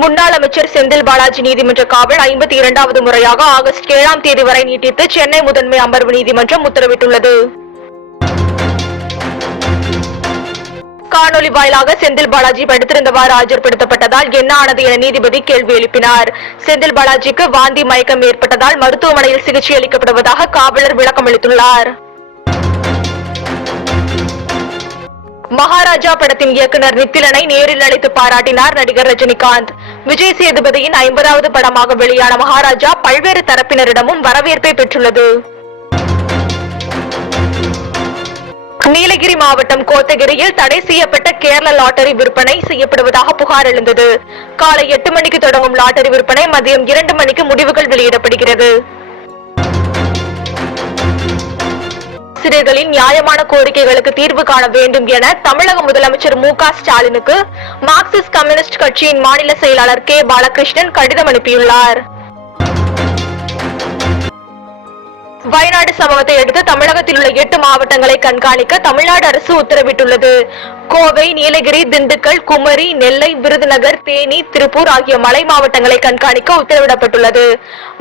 முன்னாள் அமைச்சர் செந்தில் பாலாஜி நீதிமன்ற காவல் 52வது முறையாக ஆகஸ்ட் 7ஆம் தேதி வரை நீட்டித்து சென்னை முதன்மை அமர்வு நீதிமன்றம் உத்தரவிட்டுள்ளது. காணொலி வாயிலாக செந்தில் பாலாஜி படுத்திருந்தவாறு ஆஜர்படுத்தப்பட்டதால் என்ன ஆனது என நீதிபதி கேள்வி எழுப்பினார். செந்தில் பாலாஜிக்கு வாந்தி மயக்கம் ஏற்பட்டதால் மருத்துவமனையில் சிகிச்சை அளிக்கப்படுவதாக காவலர் விளக்கம் அளித்துள்ளார். மகாராஜா படத்தின் இயக்குனர் நித்திலனை நேரில் அழைத்து பாராட்டினார் நடிகர் ரஜினிகாந்த். விஜய் சேதுபதியின் 50வது படமாக வெளியான மகாராஜா பல்வேறு தரப்பினரிடமும் வரவேற்பை பெற்றுள்ளது. நீலகிரி மாவட்டம் கோத்தகிரியில் தடை செய்யப்பட்ட கேரள லாட்டரி விற்பனை செய்யப்படுவதாக புகார் எழுந்தது. காலை 8 மணிக்கு தொடங்கும் லாட்டரி விற்பனை மதியம் 2 மணிக்கு முடிவுகள் வெளியிடப்படுகிறது. ஆசிரியர்களின் நியாயமான கோரிக்கைகளுக்கு தீர்வு காண வேண்டும் என தமிழக முதலமைச்சர் மு.க. ஸ்டாலினுக்கு மார்க்சிஸ்ட் கம்யூனிஸ்ட் கட்சியின் மாநில செயலாளர் கே. பாலகிருஷ்ணன் கடிதம் அனுப்பியுள்ளார். வயநாடு சம்பவத்தை அடுத்து தமிழகத்தில் உள்ள 8 மாவட்டங்களை கண்காணிக்க தமிழ்நாடு அரசு உத்தரவிட்டுள்ளது. கோவை, நீலகிரி, திண்டுக்கல், குமரி, நெல்லை, விருதுநகர், தேனி, திருப்பூர் ஆகிய மலை மாவட்டங்களை கண்காணிக்க உத்தரவிடப்பட்டுள்ளது.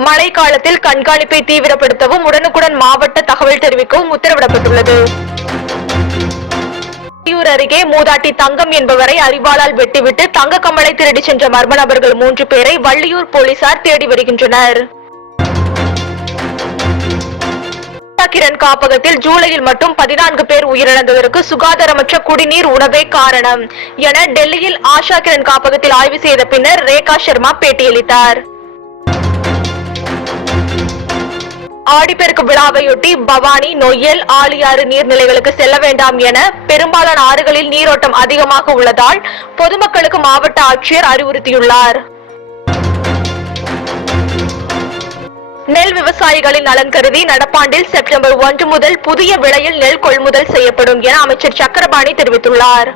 மழை காலத்தில் கண்காணிப்பை தீவிரப்படுத்தவும் உடனுக்குடன் மாவட்ட தகவல் தெரிவிக்கவும் உத்தரவிடப்பட்டுள்ளது. அருகே மூதாட்டி தங்கம் என்பவரை அரிவாளால் வெட்டிவிட்டு தங்க கம்மலை திருடி சென்ற மர்ம நபர்கள் 3 பேரை வள்ளியூர் போலீசார் தேடி வருகின்றனர். கிரண் காப்பகத்தில் ஜூலையில் மட்டும் 14 பேர் உயிரிழந்ததற்கு சுகாதாரமற்ற குடிநீர் உணவே காரணம் என டெல்லியில் ஆஷா கிரண் காப்பகத்தில் ஆய்வு செய்த பின்னர் ரேகா சர்மா பேட்டியளித்தார். ஆடிப்பெருக்கு விழாவையொட்டி பவானி, நொய்யல், ஆழியாறு நீர்நிலைகளுக்கு செல்ல வேண்டாம் என பெரும்பாலான ஆறுகளில் நீரோட்டம் அதிகமாக உள்ளதால் பொதுமக்களுக்கு மாவட்ட ஆட்சியர் அறிவுறுத்தியுள்ளார். நெல் விவசாயிகளின் நலன் கருதி நடப்பாண்டில் செப்டம்பர் 1 முதல் புதிய விலையில் நெல் கொள்முதல் செய்யப்படும் என அமைச்சர் சக்கரபாணி தெரிவித்துள்ளார்.